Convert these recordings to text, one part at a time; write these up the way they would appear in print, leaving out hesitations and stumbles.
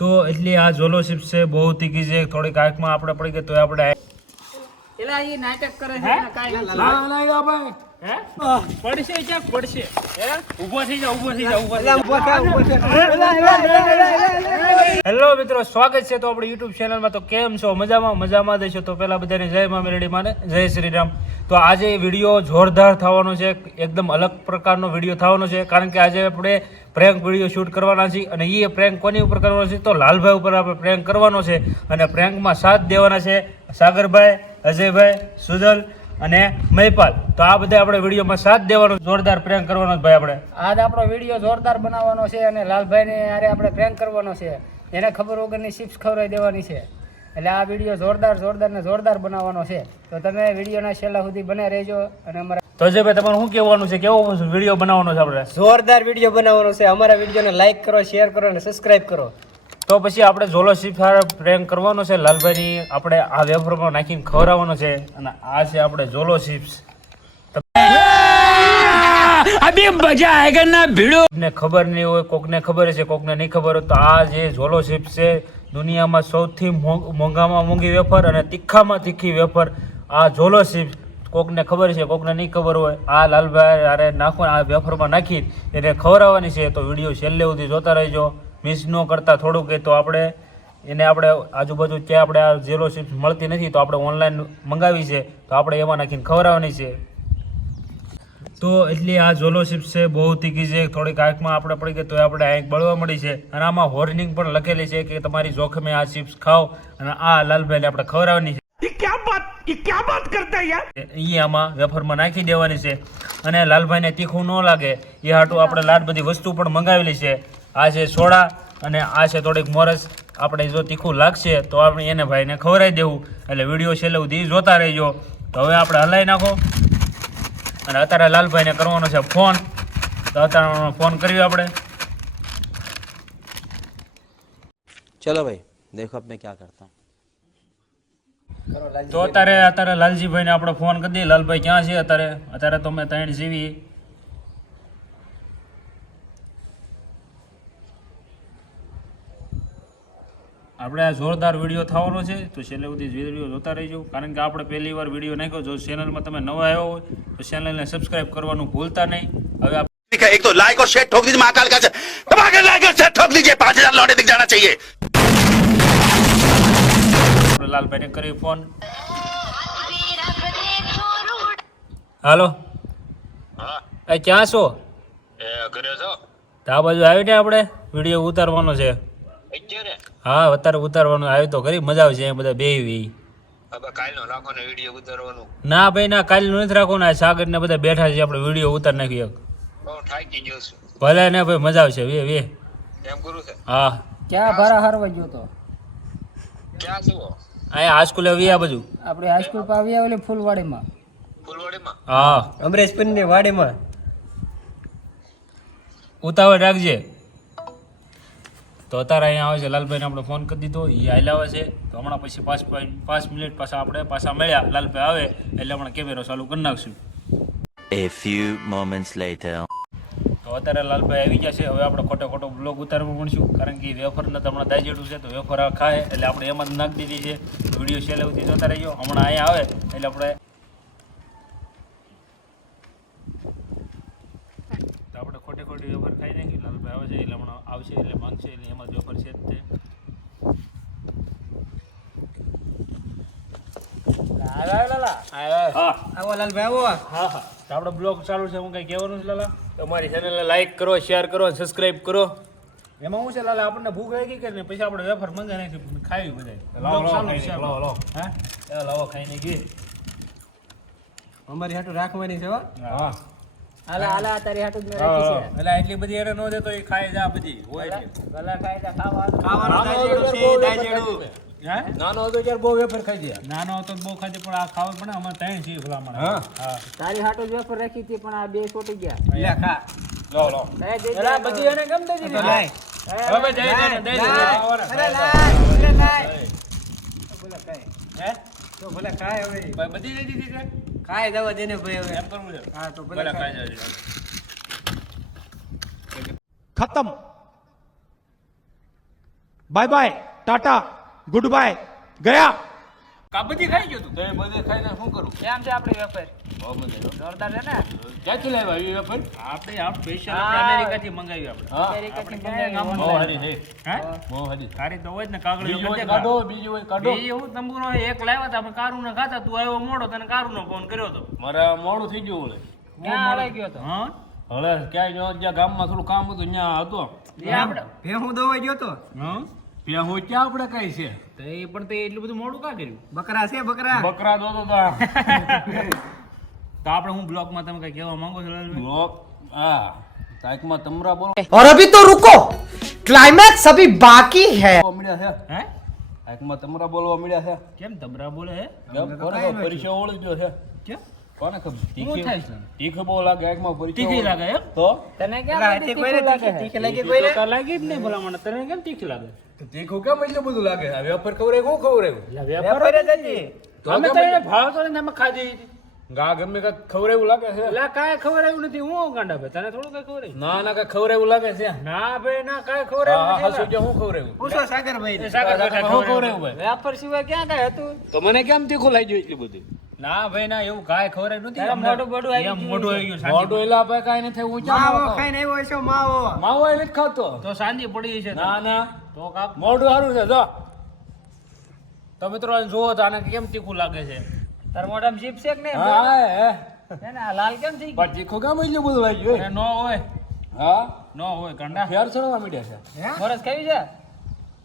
તો એટલી આ ઝોલો ચિપ્સ છે, બહુ તીખી છે, થોડીક આંખમાં આપણે પડી ગઈ તો આપણે એલા એ નાટક કરે છે ને કાઈ પડશે ક્યાંક પડશે. ઊભો થઈ જા હેલો મિત્રો, સ્વાગત છે તો આપણી યુટ્યુબ ચેનલમાં. તો કેમ છો? મજામાં દેશો. તો પહેલા બધાને જય મા મેલડી માને, જય શ્રી રામ. તો આજે વિડીયો જોરદાર થવાનો છે, એકદમ અલગ પ્રકારનો વિડીયો થવાનો છે, કારણ કે આજે આપણે પ્રેન્ક વિડીયો શૂટ કરવાના છીએ. અને એ પ્રેન્ક કોની ઉપર કરવાનો છે? તો લાલભાઈ ઉપર આપણે પ્રેન્ક કરવાનો છે. અને પ્રેન્કમાં સાથ દેવાના છે સાગરભાઈ, અજયભાઈ, સુજલ અને મહિપાલ. તો આ બધા આપણે વિડીયોમાં સાથ દેવાનો, જોરદાર પ્રેન્ક કરવાનો છે ભાઈ. આપણે આજ આપણો વિડીયો જોરદાર બનાવવાનો છે અને લાલભાઈને આરે આપણે પ્રેન્ક કરવાનો છે. એને ખબર વગરની ચિપ્સ ખવડાવી દેવાની છે. એટલે આ વિડીયો જોરદાર બનાવવાનો છે. તો તમે વિડીયોના છેલ્લા સુધી બને રહેજો. અને અમારા તો અજયભાઈ, તમારું શું કહેવાનું છે? કેવો વિડીયો બનાવવાનો છે? આપણે જોરદાર વિડીયો બનાવવાનો છે. અમારા વિડીયોને લાઈક કરો, શેર કરો અને સબસ્ક્રાઇબ કરો. તો પછી આપણે ઝોલો ચિપ્સ પ્રેન્ક કરવાનો છે લાલભાઈની. આપણે આ વેફરમાં નાખીને ખવડાવવાનો છે. અને આ છે આપણે ઝોલો ચિપ્સ. અભી મજા આયેગા ના ભીડો. કોકને ખબર નહીં હોય, કોકને ખબર છે, કોકને નહીં ખબર હોય. તો આ જે ઝોલો ચિપ્સ છે, દુનિયામાં સૌથી મોંઘામાં મોંઘી વેફર અને તીખામાં તીખી વેફર આ ઝોલો ચિપ્સ. કોકને ખબર છે, કોકને નહીં ખબર હોય. આ લાલભાઈ અરે નાખો, આ વેફરમાં નાખી એને ખવડાવવાની છે. તો વિડીયો છેલ્લે સુધી જોતા રહેજો. મિસ ન કરતા થોડુંક. તો આપણે આજુબાજુ ક્યાં આપણે આ ઝોલો ચિપ્સ મળતી નથી, તો આપણે ઓનલાઈન મંગાવી છે. તો આપણે એમાં નાખીને ખવડાવવાની છે. તો એટલી આ ઝોલો ચિપ્સ છે, બહુ તીખી છે, થોડીક આંખમાં આપણે પડી ગઈ તો આપણે આંખ બળવા મળી છે. અને આમાં વોર્નિંગ પણ લખેલી છે કે તમારી જોખમે આ ચિપ્સ ખાઓ. અને આ લાલભાઈને આપણે ખવડાવવાની છે. क्या बात करता है यार? એ આમાં વેફરમાં નાખી દેવાની છે. અને લાલભાઈને તીખું ન લાગે એ હાટું આપણે લાડ બધી વસ્તુ પણ મંગાવેલી છે. આ છે સોડા અને આ છે થોડીક મોરસ. આપણે જો તીખું લાગશે તો આપણે એને ભાઈને ખવડાવી દેવું. એટલે વિડીયો છેલ્લે સુધી જોતા રહેજો. તો હવે આપણે હલાવી નાખો. અને અત્યારે લાલભાઈને કરવાનો છે ફોન. તો અત્યારે ફોન કર્યો આપણે. चलो भाई देखो अब मैं क्या करता हूँ. તો અત્યારે લાલજીભાઈને આપણે ફોન કરી દઈએ. લાલભાઈ ક્યાં છે અત્યારે તો મેં 3 જીવી. આપણે આ જોરદાર વિડીયો થવાનો છે. તો છેલ્લે સુધી વિડીયો જોતા રહીજો, કારણ કે આપણે પહેલી વાર વિડીયો નાખ્યો. જો ચેનલમાં તમે નવા આવ્યો હોય તો ચેનલને સબસ્ક્રાઇબ કરવાનું ભૂલતા નહીં. હવે एक तो लाइक और शेयर ठोक दीजिए महाकाल का दबा के लाइक और शेयर ठोक दीजिए 5000 लौटे दिख जाना चाहिए. લાલભાઈને કરી ફોન. હાલો, ક્યાં છો? આ બાજુ આવીને આપણે વિડીયો ઉતારવાનો છે. હા, અત્યારે ઉતારવાનું આવ્યું તો ખરી. મજા આવશે બધા બેવી. ના ભાઈ ના, કાલનું નથી રાખવાનું. આ સાગર ને બધા બેઠા છે, આપણે વિડીયો ઉતાર નાખીએ. ભલે ને ભાઈ, મજા આવશે. હા, ક્યાં ભારા હારવા ગયો તો? અહીંયા હાઈસ્કૂલ આવી આ બાજુ. આપણે હાઈસ્કૂલ પર આવ્યા ઓલી ફૂલવાડીમાં. હા, અમરેશપુર ની વાડીમાં. ઉતાવળ રાખજે. તો અત્યારે અહીંયા આવે છે લાલભાઈને આપણે ફોન કરી દીધો. એ હાલ્યા છે. તો હમણાં પછી 5 મિનિટ પાછા આપણે મળ્યા. લાલભાઈ આવે એટલે હમણાં કેમેરો ચાલુ કરી નાખશું. A few moments later. તો અત્યારે લાલભાઈ આવી ગયા છે. હવે આપણે ખોટો બ્લોગ ઉતારવું પડશું, કારણ કે વેફરને તો હમણાં દાજેડું છે. તો વેફર ખાય એટલે આપણે એમાં જ નાખી દીધી છે. વિડીયો છેલ્લે સુધી જોતા રહીજો. હમણાં અહીંયા આવે એટલે આપણે ખોટી વેફર ખાઈ નાખી. લાલભાઈ આવે છે એટલે હમણાં આવશે એટલે માંગશે એટલે એમાં જ વેફર છે જ તે. આપણે બ્લોગ ચાલુ છે. હું કઈ કહેવાનું છે લાલા? તમારી ચેનલને લાઈક કરો, શેર કરો, સબસ્ક્રાઇબ કરો. એમાં શું છે લાલા, આપણને ભૂખ લાગી કે પછી આપણે વેફર મંગાવી નાખી ખાવી બધા. લાવો ખાઈ નાખી. અમારી હાટું રાખવાની છે. હા, આલા તારી હાટું જ મેં રાખી છે. એટલે એટલી બધી એને ન દે તો એ ખાઈ જા બધી હોય. ગલા ખાઈ જા ખાવાનું. નાનો હતો ત્યારે બહુ વેફર ખાઈ ગયા. નાનો હતો બહુ ખાધી, પણ આ ખાવા પડે. અમારે 3 છે ભલામણ. હા, તારી હાટું જ વેફર રાખી હતી, પણ આ 2 છોટી ગયા. લે ખા. લો એલા બધી એને કેમ દઈ દીધી? લાય હવે ભાઈ દઈ દે. અરે લાય બોલે કાય. હે તો બોલે કાય હવે ભાઈ બધી દઈ દીધી છે. ખાઈ જવા દે ને ભાઈ હવે. એમ કરવું છે. હા તો બોલે ખાઈ જાય. खत्म. Bye bye tata goodbye गया કાબજી ખાઈ ગયો તું તો એ બધે ખાઈને શું કરું કેમ છે આપણી વેફર બહુ મજા જોરદાર છે ને ક્યાંથી લાવ્યા એ વેફર આપણે આ સ્પેશિયલ હા. અમેરિકાથી મંગાવી આપણે અમેરિકાથી મંગાવી. બહુ હરી છે હે બહુ હરી તારી તો હોય જ ને કાગળી બીજું હોય કાઢો બીજું હોય કાઢો એવું તંબુરો એક લાવ્યા હતા આપણે કારું ને ખાતા તું આવ્યો મોડો તને કારું નો ફોન કર્યો તો મારે મોડું થઈ ગયું ઓલે ક્યાં હારાઈ ગયો તો હા હવે ક્યાંય જો જ્યાં ગામમાં થોડું કામ હતું ત્યાં હતો એ આપણે ભેહું દોવાઈ ગયો તો હા ત્યાં હું ક્યાં આપણે કઈ છે તો એ પણ તે એટલું બધું મોડું કા કર્યું બકરા છે બકરા બકરા દોતો તો આપણે હું બ્લોગમાં તમે કઈ કહેવા માંગો છો લાલભાઈ? બ્લોક હા તાઈકમાં તમરા બોલો और अभी तो रुको क्लाइमैक्स अभी बाकी है મળ્યા છે હે તાઈકમાં તમરા બોલવા મળ્યા છે કેમ તબરા બોલે હે કેમ કોને ખબર પરિચય ઓળી ગયો છે કેમ કોને ખબર શું થાય છે? તીખી બહુ લાગે આંખમાં પરિચય તીખી ઓળી. લાગે એમ તો તને કેમ તીખું લાગે તીખી લાગે કોઈ તો લાગી જ નહીં ભલા મને તને કેમ તીખી લાગે તીખું કેમ એટલું બધું લાગે આ વેફર ખવડાય કોણ ખવડાયું વેફર જ હતી અમે તો એને ભાવ તો ને અમે ખાધી ગા ગમે કાંઈક ખવડાયું લાગે છે લા કાંઈ ખબર આવ્યું નથી હું ગાંડા ભાઈ તને થોડું કઈ ખબર આવ્યું? ના ના કાંઈ ખવડાયું લાગે છે ના ભાઈ ના કાંઈ ખબર હા આવ્યું હા શું હું ખવડાયું પૂછો સાગરભાઈ નથી. સાગર બેટા હું ખવડાયું ભાઈ વેફર સિવાય ક્યાં કઈ હતું તો મને કેમ તીખું લાગ્યું એટલું બધું ના ભાઈ ના એવું કાંઈ ખબર આવ્યું નથી તારા અમને મોઢું બોઢું આવી એમ ગયું. મોઢું આવી ગયું શાંતિ. મોઢું એલા ભાઈ કાંઈ નથી ઊંચા માવો ખાઈને આવ્યો છો માવો માવો એ નથી ખાતો તો શાંતિ પડી છે ના ના તો કાપ મોઢું સારું છે જો તો મિત્રો આને જુઓ તો આને કેમ તીખું લાગે છે તાર મોઢામાં જીભ છે કે નહીં હા હે હે ને આ લાલ કેમ થઈ ગઈ પણ તીખું કેમ એટલું બધું લાગ્યું અને નો હોય હા નો હોય ગાંડા ફેર ચડવા માંડ્યા છે મોરસ ખાવી છે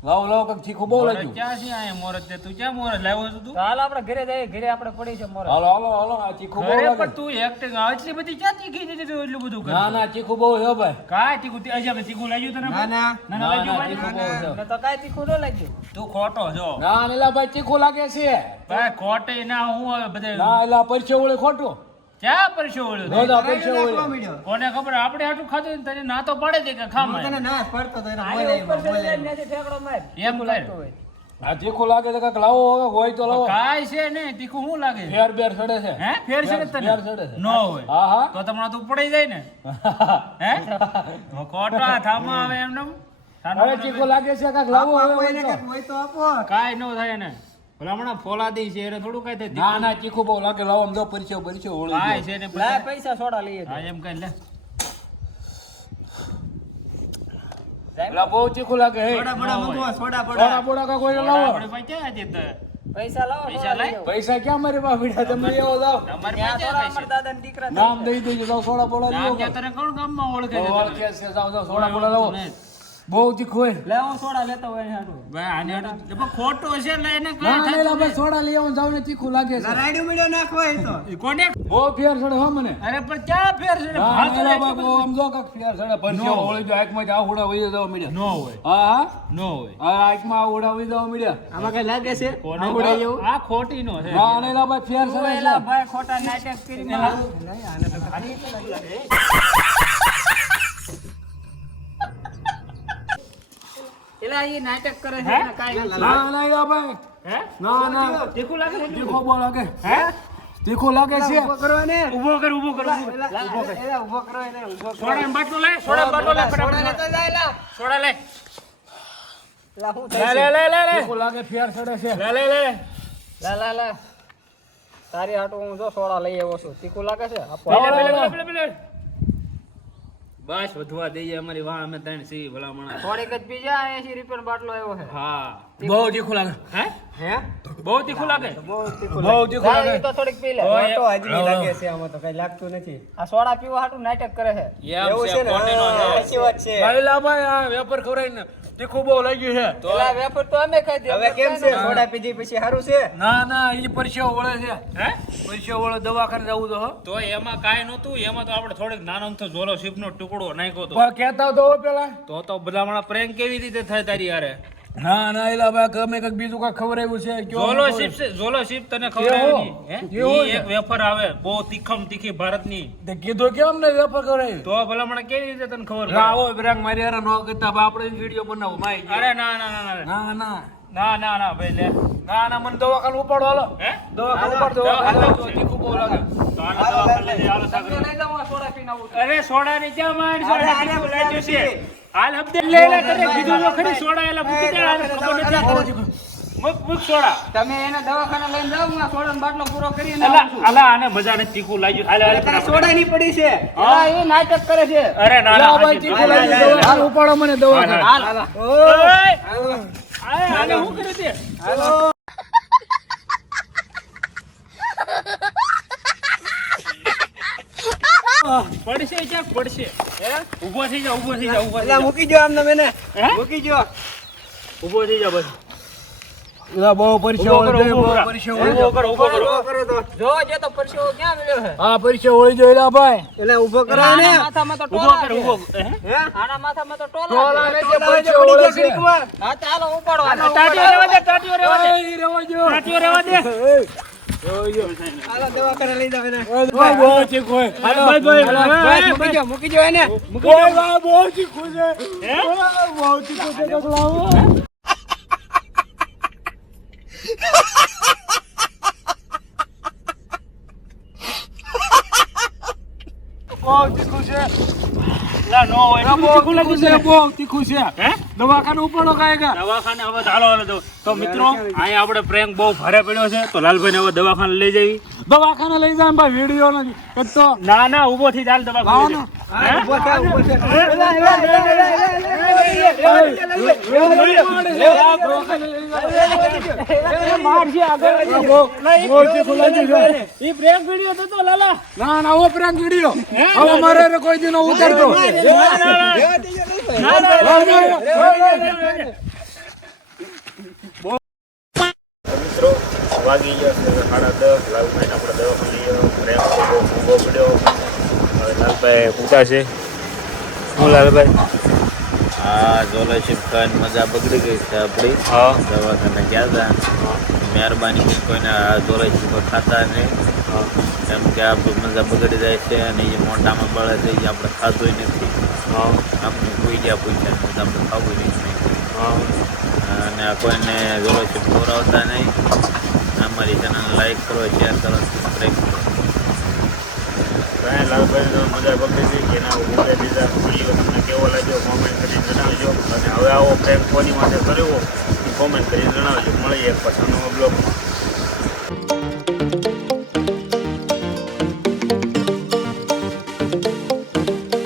લાવ લાવ કંઈક તીખું બહુ મોરસ લાગ્યું ક્યાં છે અહીંયા મોરસ તે તું ક્યાં મોરસ લાવ્યો છો તું તો હાલ આપણે ઘરે જઈએ ઘરે આપણે પડી છે મોરસ હાલો હાલો હાલો આ તીખું બહુ અરે લાગે પણ તું એટલી બધી ક્યાં તીખી દીધી તું એટલું બધું કરે ના ના તીખું બહુ છે ભાઈ કાંઈ તીખું હજી આપણે તીખું લાગ્યું તને ના ના ના ના લાગ્યું ભાઈ? તીખું બહુ છે મને તો કાંઈ તીખું ન લાગ્યું તું ખોટો છો ના એલા ભાઈ તીખું લાગે છે ભાઈ ખોટે ના હું હવે બધે ના એલા પરસે ઓળે ખોટું ક્યાં પરસો ઓળ્યો દાદા પરસે ઓળે કોને ખબર આપણે હાટું ખાધું ને તને ના તો પાડે છે કે ખા માય. ના પડતો તો એના બોલે ઉપર ચડી જાય ને ઠેકડો માર એમ કરે. આ તીખું લાગે તો કાંઈક લાવો હવે હોય તો લાવો કાંઈ છે ને તીખું શું લાગે છે? ફેર બેર ચડે છે હે ફેર છે ને તને ફેર ચડે છે નો હોય હા હા તો તમારે તું પડી જાય ને હે તો ખોટો આ થામાં આવે એમ નમ હવે તીખું લાગે છે કાંઈક લાવો હવે હોય તો. હોય તો આપો કાંઈ ન થાય ને ભલા હમણાં ફોલાદી છે એટલે થોડું કાંઈ થાય ના ના તીખું બહુ લાગે લાવો આમ જો પરસે પરસે ઓળે કાંઈ છે ને લાય પૈસા સોડા લઈએ હા એમ કઈ લે એલા બહુ તીખું લાગે હે સોડા બડા મંગવો સોડા સોડા બોડા કાંઈક હોય તો લાવો આપણે પાસે ક્યાં હતી તો? પૈસા લાવો પૈસા લાય. પૈસા ક્યાં મારી પાસે પડ્યા તમે એવો લાવો તમારી ત્યાં પાસે થોડા પૈસા. અમારા દાદાના દીકરા નામ દઈ દેજો જાઓ સોડા બોડા નામ લીધો ક્યાં તને કોણ ગામમાં ઓળખે છે તને? ઓળખે છે જાઓ જાઓ સોડા બોડા લાવો બહુ તીખું હોય લે હું સોડા લેતો હોય હાટું ભાઈ આને હાટું- પણ ખોટો છે એટલે એને ના કાંઈ ના એલા થતું ભાઈ સોડા લઈ આવો જાવ ને તીખું લાગે છે રાયડું મીડો નાખવો હોય તો નહીં. કોને બહુ ફેર ચડે હો મને અરે પણ ક્યાં ફેર છે ને? ના ભાવ તો એલા એટલું ભાઈ બહુ આમ જો કાંઈક ફેર ચડે પરસે ઓળી જો આંખમાં જ આવડા વહી જવા મળ્યા નો હોય હા હા નો હોય આ આંખમાં આવડા વહી જવા મળ્યા આમાં કઈ લાગે છે કોને આવડે એવું આ ખોટી નો છે ના ના એલા ભાઈ ફેર ચડે એલા છે ભાઈ ખોટા નાટક કરીને એલા એ નાટક કરે છે એને કાંઈ નથી. ના ના એલા ભાઈ હે ના ના તીખું લાગે છે? તીખું બહુ લાગે હે તીખું લાગે છે ઊભો કરો ને ઊભો કર ઊભો કર ઊભો કર. એલા ઊભો કરો એને ઊભો કરો સોડાનો બાટલો લે સોડાનો બાટલો લે સોડા ફટાફટ. લેતો જાય એલા સોડા લે એલા હું લે થાય લે લે લે લે તીખું લાગે ફેર ચડે છે લે લે લે લા લા લા તારી હાટું હું જો સોડા લઈ આવ્યો છું તીખું લાગે છે આપો પેલે, પેલે, પેલે, પેલે. બસ વધવા દઈએ અમારી વાહ અમે ત્રણ સી ભલા મણા થોડીક જ બીજા 80 રૂપિયાનો બાટલો આવ્યો છે હા બહુ તીખું લાગે હે હે બહુ તીખું લાગે બહુ તીખું બહુ તીખું લાગે લાગે. તો થોડીક પી લે ઓય, મોટો હજી લાગે છે આમાં તો કઈ લાગતું નથી આ સોડા પીવા હાટું નાટક કરે છે એમ છે, ખોટીનો છે. સાચી વાત છે ભાઈલા ભાઈ આ વેપાર ખવડાવીને તીખું બહુ લાગ્યું છે પેલા વેફર તો અમે ખાઈ દે હવે કેમ છે સોડા પીધી પછી સારું છે ના ના એ પરસેવો વળે છે હે પરસેવો વળે દવાખાને જવું તો હો તો એમાં કાંઈ નહોતું એમાં તો આપણે થોડીક નાનો અમથો ઝોલો શીપનો ટુકડો નાખ્યો હતો પણ કહેતા તો હો પેલા તો બધા હમણાં પ્રેન્ક કેવી રીતે થાય તારી યારે ના ના એલા ભાઈ ગમે કંઈક બીજું કાંઈક ખવડાવ્યું છે કયો ઝોલો ખબર? શીપ છે ઝોલો શીપ તને ખબર કેવો? આવી હે કેવો ઈ છે? એક વેફર આવે બહુ તીખમ તીખી ભારતની તે કીધું કેમ ને વેપાર ખવડાવ્યું તો ભલા મને કેવી રીતે તને ખબર ના પડે? આવો બ્રેક મારી હારે નો કરતા ભાઈ આપણે વિડીયો બનાવો માઈ અરે ના ના ના ના ના ના ના ના ના ભાઈ લે ના ના મને દવાખાને ઉપાડો હાલો હે દવાખાને ઉપાડો દવાખાને દવાખાને ઉપાડો. તીખું બહુ લાગે તો આને દવાખાને લઈ જઈએ, હાલો સાગર. લઈ જાઉં આ સોડા પીને આવું અરે સોડા ની ક્યાં માંડ સોડા આને તીખું લાગ્યું છે હાલ હપ્તે લે લે કરે કીધું તો ખરી સોડા એલા મૂકી દે હાલ ખબર નથી મૂક સોડા તમે એને દવાખાને લઈને જાઓ હું આ સોડાનો બાટલો પૂરો કરીને અલા આવું છું. અલા આને મજા નથી તીખું લાગ્યું હાલ હાલ તારે સોડા ની પડી છે અલા, એ નાટક કરે છે અરે ના ના હાલ ઉપાડો મને દવાખાને હાલ હાલ આને હું કરી દે પડશે ક્યાંક પડશે હે ઊભો થઈ જા ઊભો થઈ જા ઊભો થઈ જા મૂકી જો આમને મને હે મૂકી જો ઊભો થઈ જા બસ બહુ પરીક્ષા ઊભો કરો ઊભો કરો ઊભો કરો જો જે તો પરસેવો ક્યાં મળ્યો છે હા પરીક્ષા હોળી જોયેલા ભાઈ એટલે ઊભો કરાય ને માથામાં તો ઊભો ટોલા કર છે. ઊભો હે આના માથામાં તો ટોલા ટોલા છે. ને જે ટોલા પરીક્ષા પડી ઓળે ગયા છે. ક્રિકમાં. હા ચાલો ઉપાડો આને. ટાટીઓ રેવા દે ટાટીઓ રેવા દે રહેવા જો ટાટીઓ રેવા દે હાલો દવાખાને લઈ જાવ એને ભાઈ બહુ ચીક હોય ભાઈ ભાઈ બસ મૂકી જો એને બહુ ચીકું છે હે બહુ ચીકું છે ડગલાઓ બહુ ચીકું છે ના નો હોય એટલું તીખું લાગ્યું છે બહુ તીખું છે હે દવાખાને ઉપાડો કાંઈ દવાખાને હવે તો હાલો દો તો મિત્રો અહીંયા આપણે પ્રેન્ક બહુ ભારે પડ્યો છે તો લાલભાઈને હવે દવાખાને લઈ જવી દવાખાને લઈ જાય ભાઈ વિડીયો નથી કરતો ના ના ઊભો થઈ ચાલ દવાખાને લઈ જાય. ઉભો થા ઉભો થા બહુ ચીકું લાગ્યું છે ઈ પ્રેન્ક વિડિયો તો તો લાલા ના ના ઓ પ્રેન્ક વિડીયો હવે મારે રે કોઈ દિનો ઉતારતો મિત્રો વાગી ગયા છે 10:30 લાલભાઈને આપણે દવાખાને લઈ ગયો પ્રેમ તો બહુ મોંઘો પડ્યો હવે લાલભાઈ પૂછા છે હું લાલભાઈ આ જોલરશીપ ખાઈને મજા બગડી ગઈ છે આપણી હા દવાખાને ગયા હતા મહેરબાની કરી કોઈને આ જોલરશીપ ખાતા નહીં કેમ કે આપણી મજા બગડી જાય છે અને એ મોટામાં બળે છે એ આપણે ખાધું નથી હા આપણે કોઈ ગયા પૂછ્યા મજા આપણે ખાવું નહીં હા અને આ કોઈને જોલરશીપ ખવડાવતા નહીં અમારી ચેનલ લાઈક કરો શેર કરો સબસ્ક્રાઈબ કરો કાંઈ લાલભાઈને મજા બગડી ગઈ કે ના ઉભે બીજા વિડીયો તમને કેવો લાગ્યો કોમેન્ટ કરીને જણાવજો અને હવે આવો પ્રેમ કોની માટે કર્યો એ કોમેન્ટ કરીને જણાવજો મળીએ એક પછીનો બ્લોગમાં